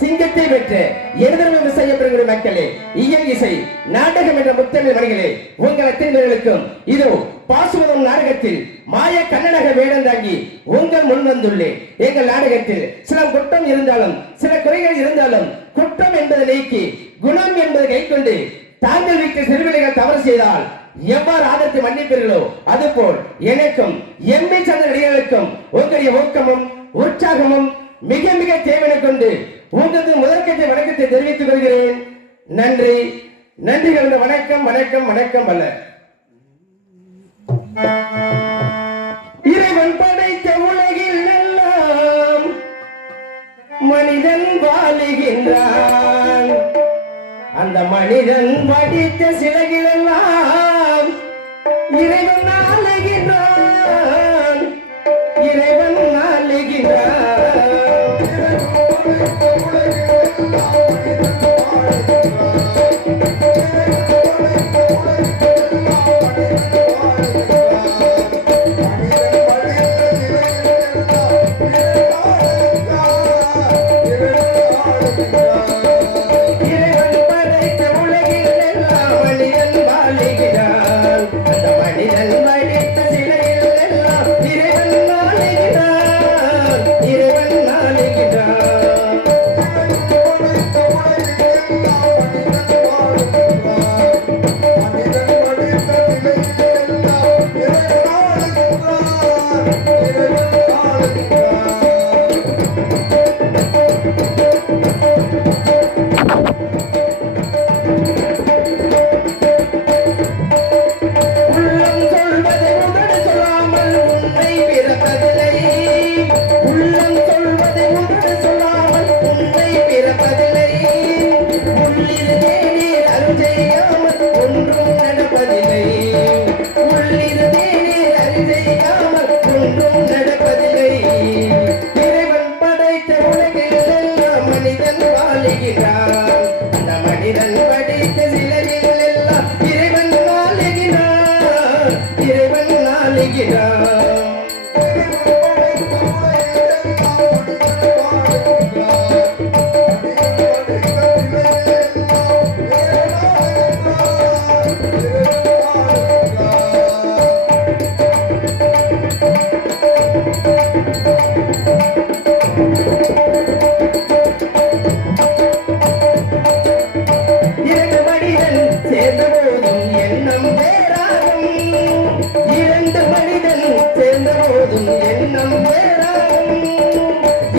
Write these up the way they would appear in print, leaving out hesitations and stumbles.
சிங்கத்தை பெற்ற எதிர்ப்பு செய்யப்படுகிற மக்களே, இயல் இசை நாடகம் என்ற முத்தமிழ் மணிகளே, உங்கள் அத்தனைவர்களுக்கும் இதோ பாசுவதம் நாடகத்தில் மாய கன்னடக வேடம் தாங்கி உங்கள் முன் வந்துள்ளேன். எங்கள் நாடகத்தில் சில குற்றம் இருந்தாலும் சில குறைகள் இருந்தாலும் குற்றம் என்பதை நீக்கி குணம் என்பதை கைக்கொண்டு தாங்கள் வீட்டு சிறுவினைகள் தவறு செய்தால் எவ்வாறு ஆதரத்தை மன்னிப்பீர்களோ அதுபோல் எனக்கும் எம்மை சார்ந்த நடிகர்களுக்கும் உங்களுடைய ஊக்கமும் உற்சாகமும் மிக மிக தேவையை கொண்டு உங்களுக்கு முதற்கட்சி வணக்கத்தை தெரிவித்துக் கொள்கிறேன். நன்றி. நன்றி கலந்த வணக்கம் வணக்கம் வணக்கம் அல்ல. இறைவன் படைத்த உலகில் எல்லாம் மனிதன் வாழுகின்றான். அந்த மனிதன் படித்த சிலைகள் எல்லாம் இறைவன் ஆளுகின்றான். இறைவன் ஆளுகின்றான். போதும் எண்ணம் வேறாகும்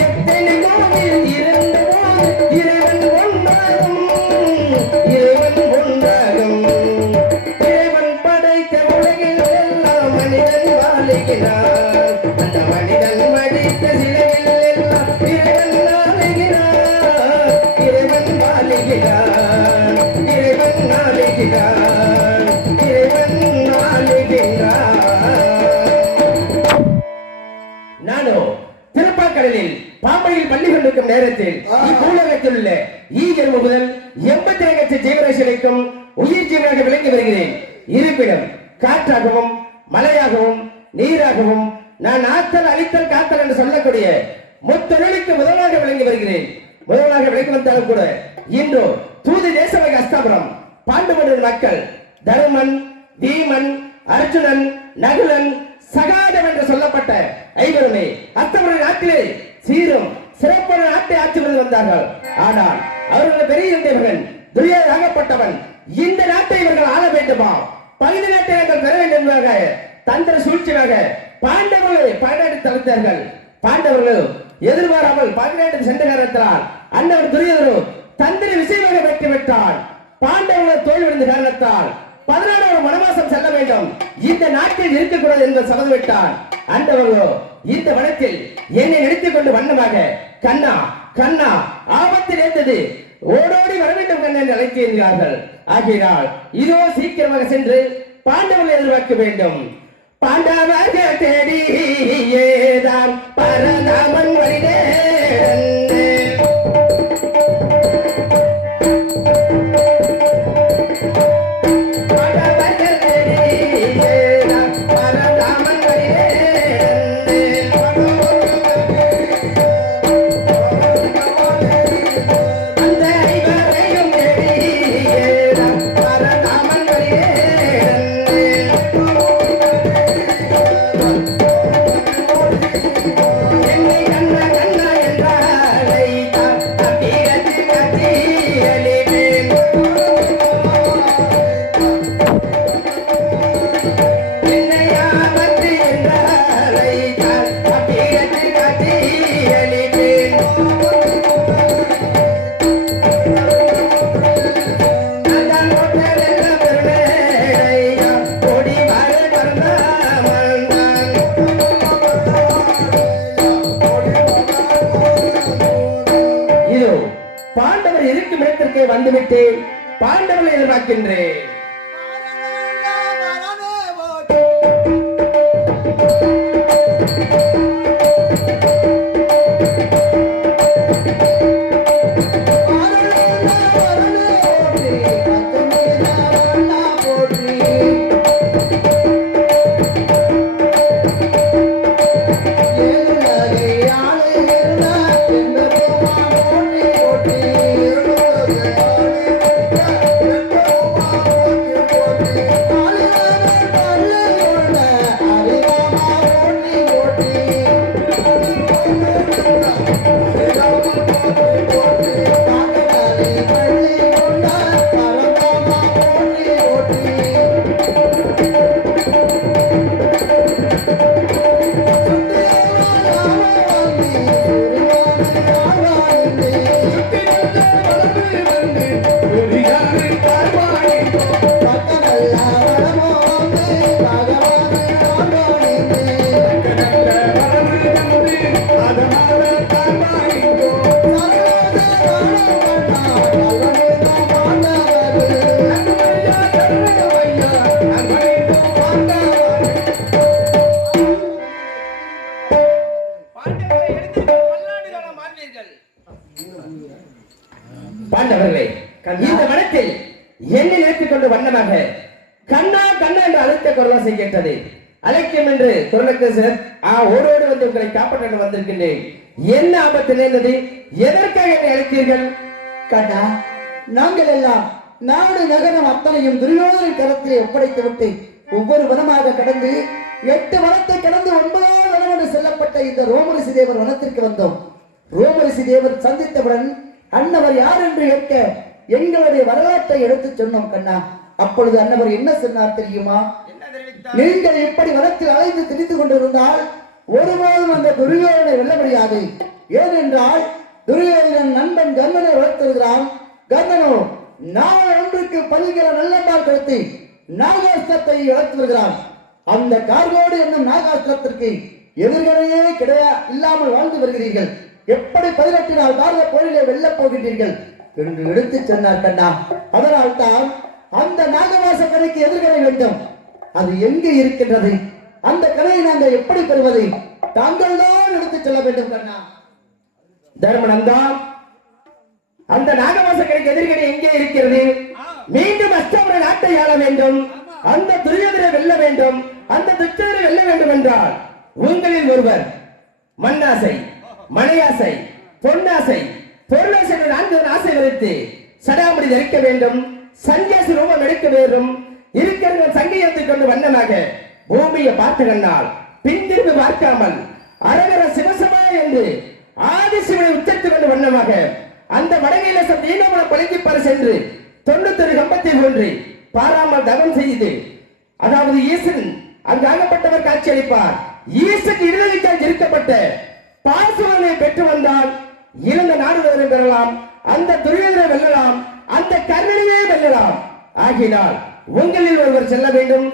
எத்தனை கோவில் இருந்த போது இறைவன் ஒன்றாகும் இறைவன் ஒன்றாகும் இறைவன் படைத்த உலகில் எல்லாம் மனிதன் வாழுகிறார் அந்த மனிதன் மடித்த சிலையில் எல்லாம் இறைவன் வாழுகிறார் இறைவன் வாழுகிறார் இறைவன் வாழுகிறார் இறைவன் வாழுகிறார். நானோ திருப்பாக்கடலில் பாம்பையில் பள்ளி கொண்டிருக்கும் நேரத்தில் இவ்வுலகத்தில் உள்ள ஈஜர் முதல் 80 லட்சம் ஜீவராசிகளுக்கும் உயிர் ஜீவனாக விளங்கி வருகிறேன். இருப்பிடம் காற்றாகவும் மலையாகவும் நீராகவும் நான் ஆற்றல் அழித்தல் காத்தல் என்று சொல்லக்கூடிய முத்தொழிலுக்கு முதலாக விளங்கி வருகிறேன். முதலாக விளங்கி வந்தாலும் கூட இன்றோ தூது தேசமாக அஸ்தாபுரம் பாண்டுமன்னர் மக்கள் தருமன் பீமன் அர்ஜுனன் நகுலன் சகாதம் என்று சொல்லப்பட்ட ஐவருமே அஸ்தாபுர நாட்டிலே சீரும் சிறப்பான நாட்டை ஆட்சி புரிந்து வந்தார்கள். ஆனால் அவர்கள் பெரிய மகன் துரியோதனாகப்பட்டவன் இந்த நாட்டை இவர்கள் ஆள வேண்டுமா பகுதி நாட்டை நாங்கள் பெற வேண்டும் என்பதாக தந்திர சூழ்ச்சியாக பாண்டவர்களை பாண்டாடி தடுத்தார்கள். பாண்டவர்கள் எதிர்பாராமல் பாண்டாடி சென்ற காரணத்தால் அண்ணன் துரியோதனன் தந்திர விஷயமாக வெற்றி பெற்றான். பாண்டவர்கள் தோல்வியடைந்த காரணத்தால் 14வது வனவாசம் செல்ல வேண்டும் இந்த நாட்டில் இருக்கக்கூடாது என்று சபதமிட்டான். அண்டவர்களோ இந்த வனத்தில் என்னை நிறுத்திக் கொண்டு வண்ணமாக கண்ணா கண்ணா ஆபத்தில் இருந்தது ஓடோடி வர வேண்டும் கண்ணா என்று அழைக்கிறார்கள். ஆகையினால் இதோ சீக்கிரமாக சென்று பாண்டவர்களை எதிர்பார்க்க வேண்டும். பாண்டவர்கள் தேடி ஏதான் பரதாமன் வழிதே வந்துவிட்டு பாண்டவர்களை எதிர்பார்க்கின்றேன். பாண்டவர்களே இந்த வனத்தில் என்னை நிறுத்திக் கொண்டு வண்ணமாக கண்ணா கண்ணா என்று அழைத்த குரல் செய்கின்றது. அழைக்கும் என்று குரலுக்கு சார் ஓடோடு வந்து உங்களை காப்பாற்ற வந்திருக்கின்றேன். என்ன ஆபத்து நேர்ந்தது? எதற்காக என்னை அழைத்தீர்கள்? கண்ணா, நாங்கள் எல்லாம் நாடு நகரம் அத்தனையும் துரியோதனின் கரத்திலே ஒப்படைத்து விட்டு ஒவ்வொரு வனமாக கடந்து 8 வனத்தை கடந்து 9வது வனம் செல்லப்பட்ட இந்த ரோமரிசி தேவர் வனத்திற்கு வந்தோம். ரோமரிசி தேவர் சந்தித்தவுடன் அன்னவர் யார் என்று கேட்க எங்களுடைய வரலாற்றை எடுத்து சொன்னோம். கண்ணா, அப்பொழுது அன்னவர் என்ன சொன்னார் தெரியுமா? நீங்கள் இப்படி வனத்தில் அலைந்து திரிந்து கொண்டிருந்தால் ஒருபோதும் அந்த துரியோதனை வெல்ல முடியாது. ஏனென்றால் துரியோதனன் நண்பன் கர்ணனை வளர்த்திருக்கிறான். கர்ணனோ நாள் ஒன்றுக்கு பல்கிற நல்லம்பால் கடத்தி நாகாஸ்திரத்தை வளர்த்து வருகிறான். அந்த கார்கோடு என்னும் நாகாஸ்திரத்திற்கு எதிர்களையே இல்லாமல் வாழ்ந்து வருகிறீர்கள். எப்படி 18 நாள் பாரத போரிலே வெல்லப் போகின்றீர்கள் என்று எடுத்து சொன்னார் கண்ணா. அதனால் தான் அந்த நாகவாச கரைக்கு எதிர்கரை வேண்டும். அது எங்கே இருக்கின்றது? அந்த கரையை நாங்கள் எப்படி பெறுவது? தாங்கள் தான் எடுத்து செல்ல வேண்டும் கண்ணா. தர்மனந்தா, அந்த நாகவாச கரைக்கு எதிர்கரை எங்கே இருக்கிறது? மீண்டும் அஷ்டமர நாட்டை ஆள வேண்டும். அந்த துரியோதனை வெல்ல வேண்டும். அந்த துச்சனை வெல்ல வேண்டும் என்றால் உங்களில் ஒருவர் மண்ணாசை, மனையாசை, பொன்னாசை, பொருளாசை 4 ஆசை வரைத்து சடாமணி தரிக்க வேண்டும். சன்னியாசி ரூபம் எடுக்க வேண்டும். இருக்கிற சங்கியத்தை கொண்டு வண்ணமாக பூமியை பார்த்து கண்ணால் பின்திரும்பி பார்க்காமல் அரகர சிவசமா என்று ஆதிசிவனை உச்சத்துக் கொண்டு வண்ணமாக அந்த வடகையில ஈனவன பழங்கிப்பாறு சென்று 91 கம்பத்தை ஒன்றி பாராமல் தவம் செய்து, அதாவது ஈசன் அங்கு ஆகப்பட்டவர் காட்சி அளிப்பார். ஈசனுக்கு இடதுக்காக இருக்கப்பட்ட பாசுவனை பெற்று வந்தால் இழந்த நாடுகளை பெறலாம். அந்த துரியோதனை வெல்லலாம். அந்த கர்ணனையே வெல்லலாம். ஆகினால் உங்களில் ஒருவர் செல்ல வேண்டும்.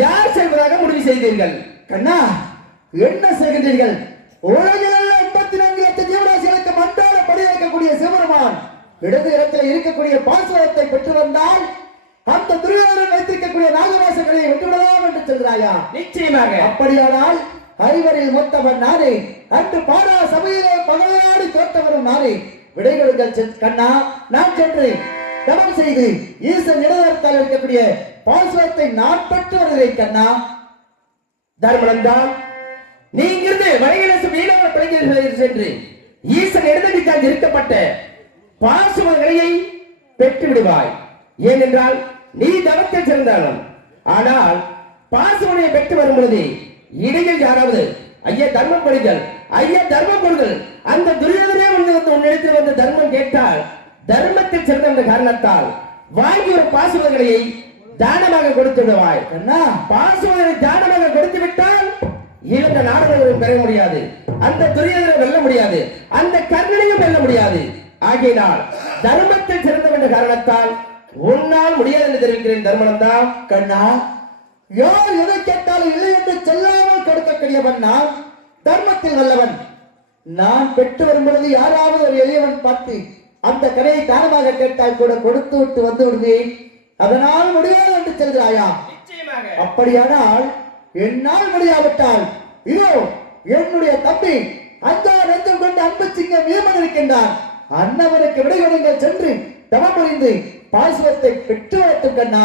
யார் செல்வதாக முடிவு செய்தீர்கள்? கண்ணா, என்ன செய்கின்றீர்கள்? உலகில் 84 லட்சம் ஜீவராசிகளுக்கு மண்டால படியாக்கக்கூடிய சிவபெருமான் இடது இடத்தில் இருக்கக்கூடிய பாசுவத்தை பெற்று வந்தால் அந்த துரியோதனன் வைத்திருக்கக்கூடிய நாகவாசங்களை விட்டுவிடலாம் என்று சொல்கிறாயா? நிச்சயமாக. அப்படியானால் ஐவரில் மொத்தவன் நானே. அன்று பாரா சபையிலே பகையாடி தோற்றவரும் நானே. விடைகளுங்கள் கண்ணா. நான் சென்று தவம் செய்து ஈசன் இடதரத்தால் இருக்கக்கூடிய பாசுவத்தை நான் பெற்று வருகிறேன் கண்ணா. தர்மனந்தா, நீங்கிருந்து வடகிழக்கு வீணவர் பழங்கியர்கள் சென்று ஈசன் இடதுக்காக இருக்கப்பட்ட பாசுவங்களை பெற்று விடுவாய். ஏனென்றால் நீ தவத்தில் சிறந்தாலும், ஆனால் பாசுவனை பெற்று வரும் பொழுது இடையில் யாராவது ஐயா தர்மம் கொடுங்கள், ஐயா தர்மம் கொடுங்கள், அந்த துரியோதனே வந்து உன்னிடத்தில் வந்து தர்மம் கேட்டால் தர்மத்தில் சிறந்த காரணத்தால் வாங்கி ஒரு பாசுவங்களை தானமாக கொடுத்து விடுவாய். கண்ணா, பாசுவதை தானமாக கொடுத்து விட்டால் இழந்த நாடுகளும் பெற முடியாது. அந்த துரியோதனை வெல்ல முடியாது. அந்த கர்ணனையும் வெல்ல முடியாது. ஆகையினால் தர்மத்தில் சிறந்த என்ற காரணத்தால் உன்னால் முடியாது என்று தெரிவிக்கிறேன் தர்மனந்தா. கண்ணா, யார் எதை கேட்டாலும் இல்லை என்று செல்லாமல் கொடுக்கக்கூடியவன் நான். தர்மத்தில் வல்லவன். நான் பெற்று வரும் பொழுது யாராவது ஒரு எளியவன் பார்த்து அந்த கரையை தானமாக கேட்டால் கூட கொடுத்து விட்டு வந்து விடுவேன். அதனால் முடியாது என்று சொல்கிறாயா? அப்படியானால் என்னால் முடியாவிட்டால் இதோ என்னுடைய தம்பி அந்த நெஞ்சம் கொண்டு அன்பு சிங்கம் வீமன் இருக்கின்றார். அன்னவனுக்கு விடை கொடுங்கள். சென்று தவம் புரிந்து பாசுவத்தை பெற்று வரட்டும் கண்ணா.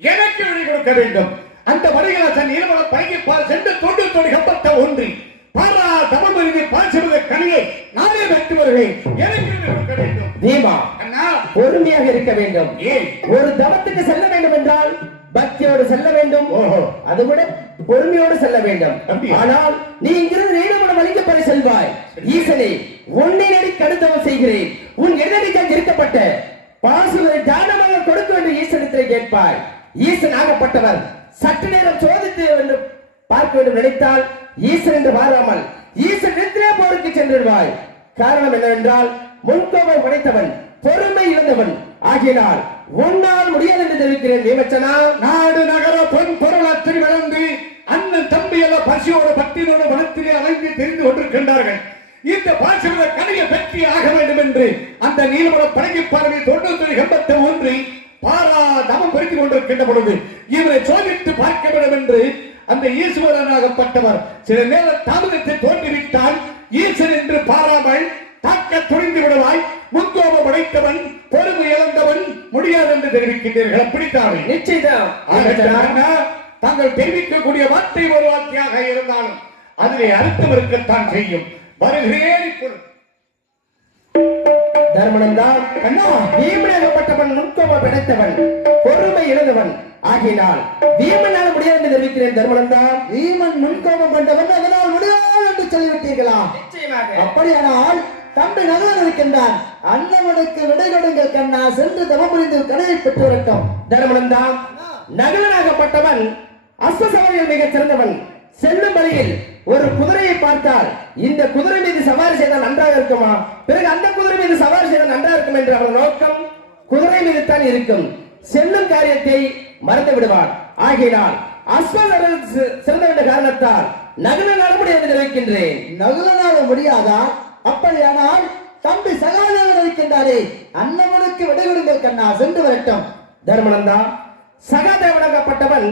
எனக்கு விடை கொடுக்க வேண்டும். அந்த வரிகளாசன் இருமல பைகிப்பால் சென்று 90 கம்பத்தை ஒன்றி பாரா தவம் புரிந்து பாசுவத கனியை நானே பெற்று வருகிறேன். எனக்கு விடை கொடுக்க வேண்டும். தீமா, அண்ணா, பொறுமையாக இருக்க வேண்டும். ஏன் ஒரு தவத்துக்கு செல்ல வேண்டும் என்றால் பக்தியோடு செல்ல வேண்டும். அது கூட பொறுமையோடு செல்ல வேண்டும். ஆனால் நீ இங்கிருந்து நீலமன வலிக்கு பறி செல்வாய். ஈசனை உன்னை நடி கடுத்தவன் செய்கிறேன். உன் இடனடிக்காக இருக்கப்பட்ட பாசுவதை தானமாக கொடுக்க வேண்டும் ஈசனத்தை கேட்பாய். ஈசன் ஆகப்பட்டவர் சற்று நேரம் சோதித்து என்று பார்க்க வேண்டும் நினைத்தால் ஈசன் என்று மாறாமல் ஈசன் நித்திரே போருக்கு சென்றிடுவாய். காரணம் என்னவென்றால் முன்கோபம் படைத்தவன், பொறுமை இழந்தவன். ஆகினால் உன்னால் முடியாது என்று தெரிவிக்கிறேன் வீமச்சனா. நாடு நகர பொன் பொருளாற்றி வளர்ந்து அண்ணன் தம்பி எல்லாம் பசியோட பக்தியோட வனத்திலே அலைந்து தெரிந்து கொண்டிருக்கின்றார்கள். இந்த பாசுவத கனியை பெற்றி ஆக வேண்டும் என்று அந்த நீலமல பழகி பார்வை 90 கம்பத்தை ஒன்றி பாரா தவம் பெருக்கிக் கொண்டிருக்கின்ற பொழுது இவரை சோதித்து பார்க்க வேண்டும் என்று அந்த ஈஸ்வரனாகப்பட்டவர் சில நேரம் தாமதத்தை தோன்றிவிட்டால் ஈசன் என்று பாராமல் தாக்க துணிந்து விடுவாய். முன்கோபம் படைத்தவன், பொறுமை இழந்தவன் முடியாது என்று தெரிவிக்கின்றீர்கள். அப்படித்தானே? நிச்சயம். தாங்கள் தெரிவிக்கக்கூடிய வார்த்தை ஒரு வார்த்தையாக இருந்தாலும் அதிலே அர்த்தம் இருக்கத்தான் செய்யும். வருகிறேன் இப்பொழுது. தர்மனந்தா, கண்ணா, வீமனாகப்பட்டவன் முன்கோபம் படைத்தவன், பொறுமை இழந்தவன். ஆகினால் வீமனால் முடியாது என்று தெரிவிக்கிறேன் தர்மனந்தா. வீமன் முன்கோபம் கொண்டவன், அதனால் முடியாது என்று சொல்லிவிட்டீர்களா? அப்படியானால் தம்பி நகர் இருக்கின்றான். அண்ணவனுக்கு விடை கொடுங்கள் கண்ணா. சென்று தவம் புரிந்து கடையை பெற்று வரட்டும். தர்மனந்தா, நகுலனாகப்பட்டவன் அஸ்வசவாரியில் மிகச் சிறந்தவன். செல்லும் வழியில் ஒரு குதிரையை பார்த்தால் இந்த குதிரை மீது சவாரி செய்தால் நன்றாக இருக்குமா, பிறகு அந்த குதிரை மீது சவாரி செய்தால் நன்றாக இருக்கும் என்ற அவர் நோக்கம் குதிரை மீது தான் இருக்கும். செல்லும் காரியத்தை மறந்து விடுவார். ஆகையினால் அஸ்வசவாரி சிறந்த என்ற காரணத்தால் நகுலனால முடியாது தெரிவிக்கின்றேன். நகுலனால முடியாதா? அப்படியானால் தம்பி சகாதேவன் இருக்கின்றாரே, அன்னவனுக்கு விடைகொடுங்கள் கண்ணா, சென்று வரட்டும். தர்மனந்தா, சகாதேவனாகப்பட்டவன்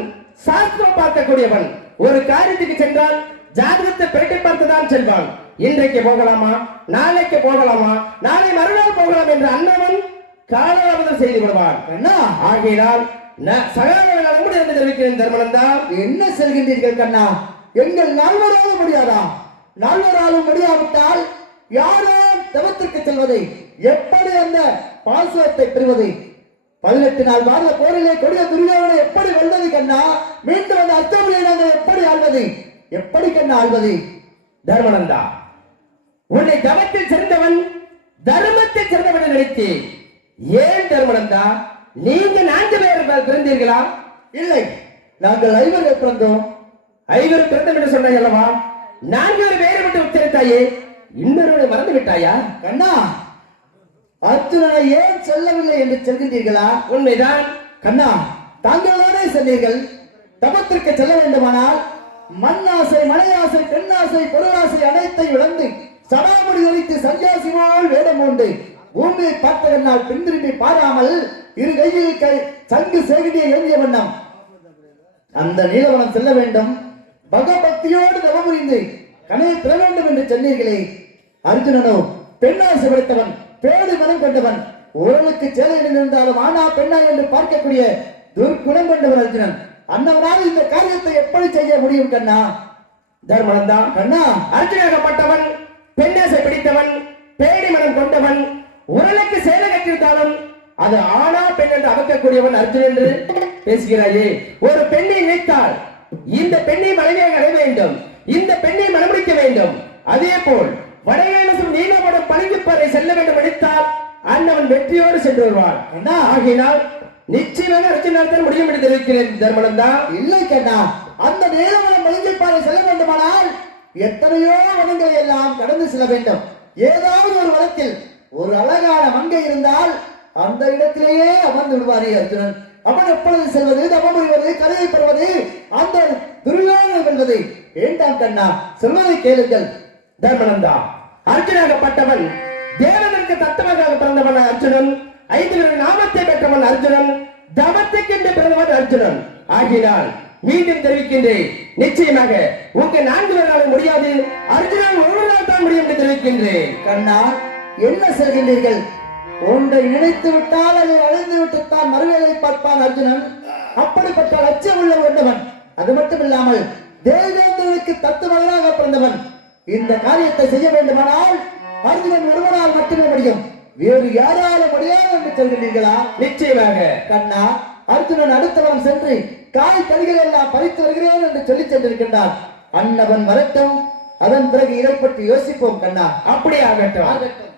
சாஸ்திரம் பார்க்கக்கூடியவன். ஒரு காரியத்துக்கு சென்றால் ஜாதகத்தை பிரட்டி பார்த்துதான் செல்வான். இன்றைக்கு போகலாமா, நாளைக்கு போகலாமா, நாளை மறுநாள் போகலாம் என்று அண்ணவன் காலதாமதம் செய்து விடுவான். கண்ணா, ஆகையினால் சகாதேவனால முடியாது தெரிவிக்கிறேன். தர்மனந்தா, என்ன செல்கின்றீர்கள் கண்ணா? எங்கள் நால்வராலும் முடியாதா? நால்வராலும் முடியாவிட்டால் யாரோ தவத்திற்கு செல்வதை, எப்படி அந்த பாசுவத்தை பெறுவது? 18 நாள் பாரத போரிலே கொடிய துரியோதனை எப்படி வெல்வது கண்ணா? மீண்டும் அந்த அர்த்தமுறையை நாங்கள் எப்படி ஆள்வது? எப்படி கண்ணா ஆள்வது? தர்மனந்தா, உன்னை தவத்தில் சிறந்தவன், தர்மத்தில் சிறந்தவன் நினைத்தேன். ஏன் தர்மனந்தா, நீங்க 4 பேர் பிறந்தீர்களா? இல்லை, நாங்கள் 5 பிறந்தோம். 5 பிறந்தம் என்று சொன்னாய் அல்லவா? 4 பேரை விட்டு உச்சரித்தாயே, இன்னொரு மறந்து விட்டாயா? கண்ணா, அர்ஜுனனை ஏன் செல்லவில்லை என்று சொல்கின்றீர்களா? உண்மைதான் கண்ணா, தாங்கள் தானே சொன்னீர்கள் தபத்திற்கு செல்ல வேண்டுமானால் மண்ணாசை, மலையாசை, பெண்ணாசை, பொருளாசை அனைத்தை இழந்து சடாமுடி ஒழித்து சன்னியாசி போல் வேடம் உண்டு பூமியை பார்த்தவனால் பின்திரும்பி பாராமல் இரு கையில் சங்கு சேகடியை ஏந்திய வண்ணம் அந்த நீலவனம் செல்ல வேண்டும். பகபக்தியோடு தவம் புரிந்து கனையை பெற வேண்டும் என்று சொன்னீர்களே. அர்ஜுனனோ பெண்ணாசை படைத்தவன், பேடு மனம் கொண்டவன், உடலுக்கு சேலையில் இருந்தாலும் ஆனா பெண்ணா என்று பார்க்கக்கூடிய துர்க்குணம் கொண்டவன் அர்ஜுனன். அன்னவனால் இந்த காரியத்தை எப்படி செய்ய முடியும் கண்ணா? தர்மனந்தா, கண்ணா, அர்ஜுனாகப்பட்டவன் பெண்ணாசை பிடித்தவன், பேடி மனம் கொண்டவன், உடலுக்கு சேலை கட்டியிருந்தாலும் அது ஆனா பெண் என்று அவக்கக்கூடியவன் அர்ஜுன் என்று பேசுகிறாயே. ஒரு பெண்ணை நினைத்தால் இந்த பெண்ணை மனைவியாக அடைய வேண்டும், இந்த பெண்ணை மனமுடிக்க வேண்டும். அதே போல் வடவேலசும் நீலமடம் பளிங்குப்பாறை செல்ல வேண்டும் நினைத்தால் அண்ணவன் வெற்றியோடு சென்று வருவான். ஆகினால் நிச்சயமாக அர்ஜுனால் தான் முடியும் என்று தெரிவிக்கிறேன். தர்மனந்தா, இல்லை கண்ணா, அந்த நீலமடம் பளிங்குப்பாறை செல்ல வேண்டுமானால் எத்தனையோ வனங்களை எல்லாம் கடந்து செல்ல வேண்டும். ஏதாவது ஒரு வனத்தில் ஒரு அழகான மங்கை இருந்தால் அந்த இடத்திலேயே அமர்ந்து விடுவாரே அர்ஜுனன். அவன் எப்பொழுது செல்வது, தவம் புரிவது, கரையை பெறுவது, அந்த துரியோதனை வெல்வது? வேண்டாம் கண்ணா, சொல்வதை கேளுங்கள். தர்மனந்தா, அர்ஜுனாகப்பட்டவன் தேவதற்கு தத்துவமாக பிறந்தவன் அர்ஜுனன், 5 பேர் நாமத்தை பெற்றவன் அர்ஜுனன், தவத்துக்கென்று பிறந்தவன் அர்ஜுனன். ஆகினால் மீண்டும் தெரிவிக்கின்றேன், நிச்சயமாக உங்க 4 பேரால் முடியாது, அர்ஜுனன் ஒருவரால் தான் முடியும் என்று தெரிவிக்கின்றேன். கண்ணா, என்ன சொல்கின்றீர்கள்? ஒன்றை நினைத்து விட்டால் அதை அழிந்து விட்டுத்தான் மறுவேளை பார்ப்பான் அர்ஜுனன். அப்படிப்பட்ட லட்சியம் உள்ள கொண்டவன். அது மட்டும் இல்லாமல் தேவேந்திரனுக்கு தத்து மகனாக பிறந்தவன். இந்த காரியத்தை செய்ய வேண்டுமானால் அர்ஜுனன் ஒருவனால் மட்டுமே முடியும், வேறு யாராலும் முடியாது என்று சொல்கின்றீர்களா? நிச்சயமாக கண்ணா, அர்ஜுனன் அடுத்தவன் சென்று காய் கனிகள் எல்லாம் பறித்து வருகிறேன் என்று சொல்லி சென்றிருக்கின்றான். அன்னவன் வரட்டும், அதன் பிறகு இதை பற்றி யோசிப்போம் கண்ணா. அப்படியே ஆகட்டும்.